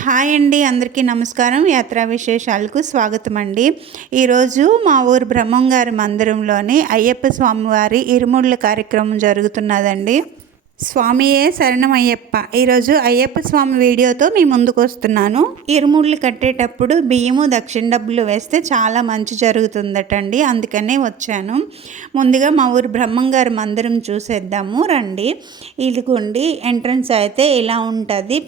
Hi అండి, అందరికీ నమస్కారం. యాత్రా విశేషాలకు స్వాగతం అండి. ఈరోజు మా ఊరు బ్రహ్మంగారి మందిరంలోని అయ్యప్ప స్వామివారి ఇరుముళ్ళ కార్యక్రమం జరుగుతున్నదండి. స్వామియే శరణమయ్యప్ప. ఈరోజు అయ్యప్ప స్వామి వీడియోతో మీ ముందుకు వస్తున్నాను. ఇరుముళ్ళు కట్టేటప్పుడు బియ్యము దక్షిణ డబ్బులు వేస్తే చాలా మంచి జరుగుతుందటండి, అందుకనే వచ్చాను. ముందుగా మా ఊరు బ్రహ్మంగారి మందిరం చూసేద్దాము రండి. ఇదిగోండి ఎంట్రన్స్ అయితే ఇలా ఉంటుంది.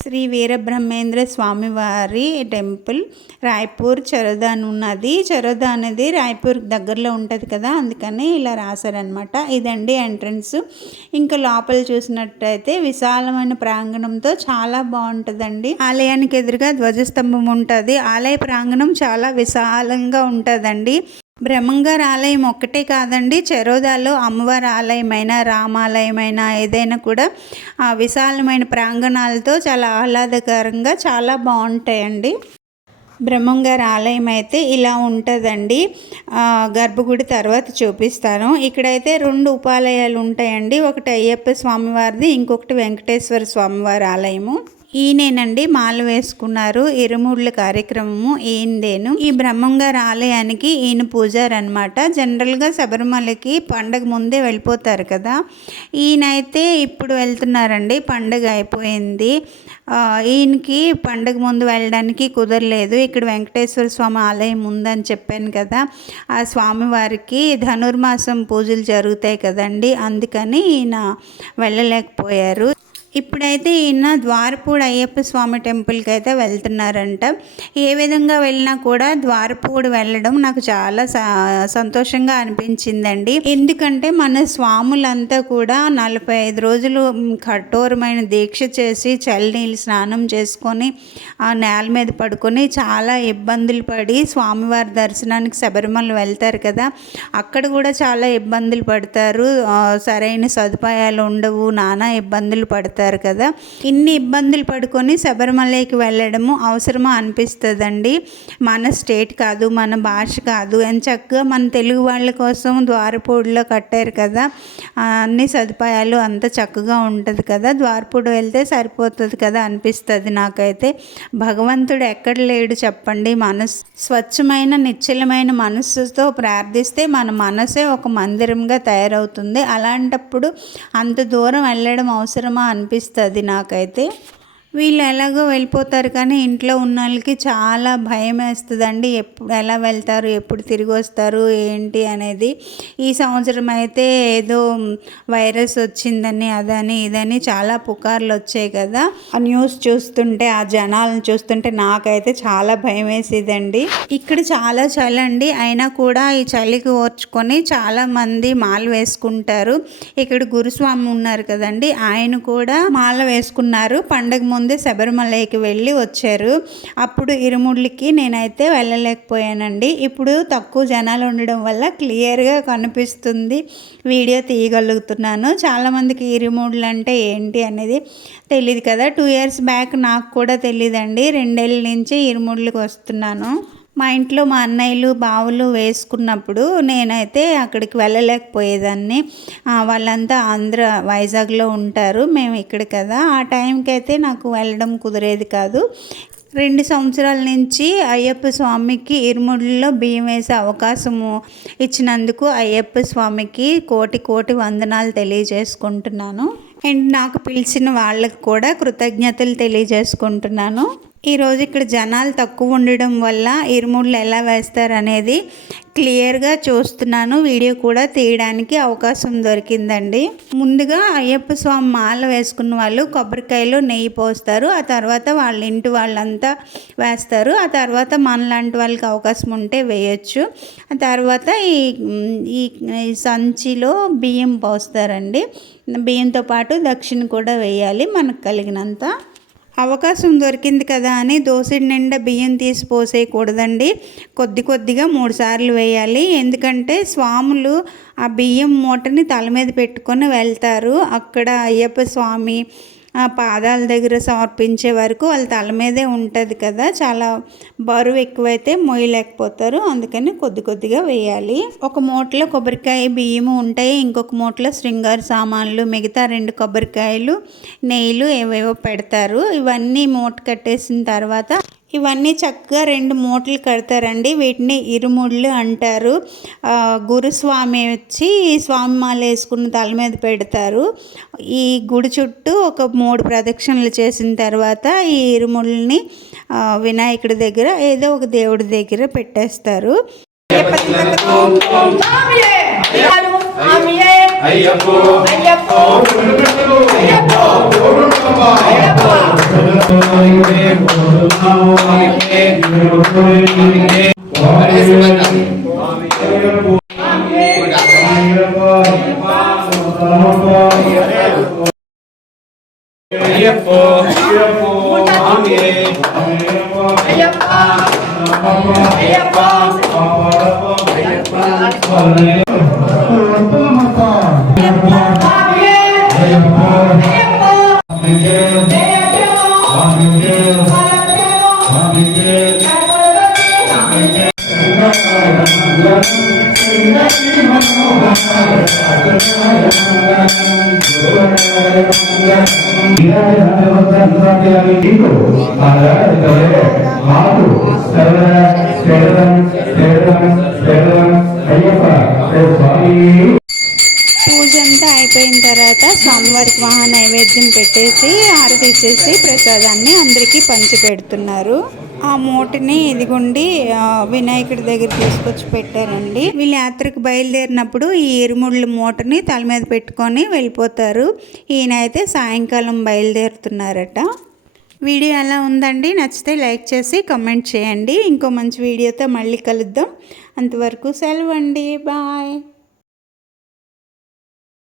శ్రీ వీరబ్రహ్మేంద్ర స్వామివారి టెంపుల్, రాయ్పూర్ చరోదా ఉన్నది. చరోదా అనేది రాయ్పూర్ దగ్గరలో ఉంటుంది కదా, అందుకని ఇలా రాశారనమాట. ఇదండి ఎంట్రన్స్. ఇంకా లోపల చూసినట్టయితే విశాలమైన ప్రాంగణంతో చాలా బాగుంటుందండి. ఆలయానికి ఎదురుగా ధ్వజస్తంభం ఉంటుంది. ఆలయ ప్రాంగణం చాలా విశాలంగా ఉంటుందండి. బ్రహ్మంగారి ఆలయం ఒక్కటే కాదండి, చరోదాలో అమ్మవారి ఆలయమైన రామాలయమైన ఏదైనా కూడా విశాలమైన ప్రాంగణాలతో చాలా ఆహ్లాదకరంగా చాలా బాగుంటాయండి. బ్రహ్మంగారి ఆలయం అయితే ఇలా ఉంటుందండి. గర్భగుడి తర్వాత చూపిస్తాను. ఇక్కడైతే 2 ఉపాలయాలు ఉంటాయండి. ఒకటి అయ్యప్ప స్వామివారిది, ఇంకొకటి వెంకటేశ్వర స్వామివారి ఆలయము. ఈయనేనండి మాల వేసుకున్నారు. ఇరుముళ్ళ కార్యక్రమము ఈయనదేను. ఈ బ్రహ్మంగారి ఆలయానికి ఈయన పూజారి అనమాట. జనరల్గా శబరిమలకి పండగ ముందే వెళ్ళిపోతారు కదా, ఈయనైతే ఇప్పుడు వెళ్తున్నారండి. పండగ అయిపోయింది. ఈయనకి పండగ ముందు వెళ్ళడానికి కుదరలేదు. ఇక్కడ వెంకటేశ్వర స్వామి ఆలయం ఉందని చెప్పాను కదా, ఆ స్వామివారికి ధనుర్మాసం పూజలు జరుగుతాయి కదండి, అందుకని ఈయన వెళ్ళలేకపోయారు. ఇప్పుడైతే ఈయన ద్వారపూడి అయ్యప్ప స్వామి టెంపుల్కి అయితే వెళ్తున్నారంట. ఏ విధంగా వెళ్ళినా కూడా ద్వారపూడి వెళ్ళడం నాకు చాలా సంతోషంగా అనిపించిందండి. ఎందుకంటే మన స్వాములంతా కూడా 45 రోజులు కఠోరమైన దీక్ష చేసి చల్లనీళ్ళు స్నానం చేసుకొని ఆ నేల మీద పడుకొని చాలా ఇబ్బందులు పడి స్వామివారి దర్శనానికి శబరిమల వెళ్తారు కదా, అక్కడ కూడా చాలా ఇబ్బందులు పడతారు. సరైన సదుపాయాలు ఉండవు, నానా ఇబ్బందులు పడతారు కదా. ఇన్ని ఇబ్బందులు పడుకొని శబరిమలకి వెళ్ళడము అవసరమా అనిపిస్తుందండి. మన స్టేట్ కాదు, మన భాష కాదు, ఎంచక్కగా మన తెలుగు వాళ్ళ కోసం ద్వారపూడిలో కట్టారు కదా, అన్ని సదుపాయాలు అంత చక్కగా ఉంటుంది కదా, ద్వారపూడి వెళ్తే సరిపోతుంది కదా అనిపిస్తుంది నాకైతే. భగవంతుడు ఎక్కడ లేడు చెప్పండి. స్వచ్ఛమైన నిశ్చలమైన మనస్సుతో ప్రార్థిస్తే మన మనసే ఒక మందిరంగా తయారవుతుంది. అలాంటప్పుడు అంత దూరం వెళ్ళడం అవసరమా అనిపిస్తుంది నాకైతే. వీళ్ళు ఎలాగో వెళ్ళిపోతారు కానీ ఇంట్లో ఉన్న వాళ్ళకి చాలా భయం వేస్తుందండి. ఎప్పుడు ఎలా వెళ్తారు, ఎప్పుడు తిరిగి వస్తారు ఏంటి అనేది. ఈ సంవత్సరం అయితే ఏదో వైరస్ వచ్చిందని అదని ఇదని చాలా పుకార్లు వచ్చాయి కదా, ఆ న్యూస్ చూస్తుంటే ఆ జనాలను చూస్తుంటే నాకైతే చాలా భయం వేసేదండి. ఇక్కడ చాలా చలి అండి, అయినా కూడా ఈ చలికి ఓర్చుకొని చాలామంది మాల వేసుకుంటారు. ఇక్కడ గురుస్వామి ఉన్నారు కదండి, ఆయన కూడా మాల వేసుకున్నారు. పండగ ముందే శబరిమలకి వెళ్ళి వచ్చారు. అప్పుడు ఇరుముళ్ళకి నేనైతే వెళ్ళలేకపోయానండి. ఇప్పుడు తక్కువ జనాలు ఉండడం వల్ల క్లియర్గా కనిపిస్తుంది, వీడియో తీయగలుగుతున్నాను. చాలామందికి ఇరుముళ్ళు అంటే ఏంటి అనేది తెలియదు కదా. 2 years బ్యాక్ నాకు కూడా తెలియదండి. 2 ఏళ్ళ నుంచి ఇరుముళ్ళకి వస్తున్నాను. మా ఇంట్లో మా అన్నయ్యలు బావులు వేసుకున్నప్పుడు నేనైతే అక్కడికి వెళ్ళలేకపోయేదాన్ని. వాళ్ళంతా వైజాగ్లో ఉంటారు, మేము ఇక్కడ కదా. ఆ టైంకి అయితే నాకు వెళ్ళడం కుదిరేది కాదు. 2 సంవత్సరాల నుంచి అయ్యప్ప స్వామికి ఇరుముడిలో బియ్యం వేసే అవకాశము ఇచ్చినందుకు అయ్యప్ప స్వామికి కోటి కోటి వందనాలు తెలియజేసుకుంటున్నాను. అండ్ నాకు పిలిచిన వాళ్ళకు కూడా కృతజ్ఞతలు తెలియజేసుకుంటున్నాను. ఈరోజు ఇక్కడ జనాలు తక్కువ ఉండడం వల్ల ఇరుముళ్ళు ఎలా వేస్తారు అనేది క్లియర్గా చూస్తున్నాను. వీడియో కూడా తీయడానికి అవకాశం దొరికిందండి. ముందుగా అయ్యప్ప స్వామి మాల వేసుకున్న వాళ్ళు కొబ్బరికాయలు నెయ్యి పోస్తారు. ఆ తర్వాత వాళ్ళ ఇంటి వాళ్ళంతా వేస్తారు. ఆ తర్వాత మనలాంటి వాళ్ళకి అవకాశం ఉంటే వేయచ్చు. ఆ తర్వాత ఈ సంచిలో బియ్యం పోస్తారండి. బియ్యంతో పాటు దక్షిణ కూడా వేయాలి మనకు కలిగినంత. అవకాశం దొరికింది కదా అని దోసెడు నిండా బియ్యం తీసి పోసేయకూడదండి. కొద్దిగా 3 సార్లు వేయాలి. ఎందుకంటే స్వాములు ఆ బియ్యం మూటని తల మీద పెట్టుకొని వెళ్తారు. అక్కడ అయ్యప్ప స్వామి ఆ పాదాల దగ్గర సమర్పించే వరకు వాళ్ళ తల మీదే ఉంటుంది కదా, చాలా బరువు ఎక్కువైతే మోయలేకపోతారు. అందుకని కొద్ది కొద్దిగా వేయాలి. ఒక మూటలో కొబ్బరికాయ బియ్యము ఉంటాయి, ఇంకొక మూటలో శృంగార సామాన్లు, మిగతా 2 కొబ్బరికాయలు, నెయ్యిలు ఏవేవో పెడతారు. ఇవన్నీ మూట కట్టేసిన తర్వాత ఇవన్నీ చక్కగా 2 మూటలు కడతారండి. వీటిని ఇరుముళ్ళు అంటారు. గురుస్వామి వచ్చి స్వామి మాల వేసుకున్న తల మీద పెడతారు. ఈ గుడి చుట్టూ ఒక 3 ప్రదక్షిణలు చేసిన తర్వాత ఈ ఇరుముళ్ళని వినాయకుడి దగ్గర ఏదో ఒక దేవుడి దగ్గర పెట్టేస్తారు. పూజ అంతా అయిపోయిన తర్వాత స్వామివారికి మహా నైవేద్యం పెట్టేసి హారతి ఇచ్చేసి ప్రసాదాన్ని అందరికీ పంచి పెడుతున్నారు. ఆ మూటని ఇదిగోండి వినాయకుడి దగ్గర తీసుకొచ్చి పెట్టారండి. వీళ్ళు యాత్రకు బయలుదేరినప్పుడు ఈ ఇరుముళ్ళ మూటని తల మీద పెట్టుకొని వెళ్ళిపోతారు. ఈయన అయితే సాయంకాలం బయలుదేరుతున్నారట. వీడియో ఎలా ఉందండి? నచ్చితే లైక్ చేసి కామెంట్ చేయండి. ఇంకో మంచి వీడియోతో మళ్ళీ కలుద్దాం. అంతవరకు సెలవు అండి. బాయ్.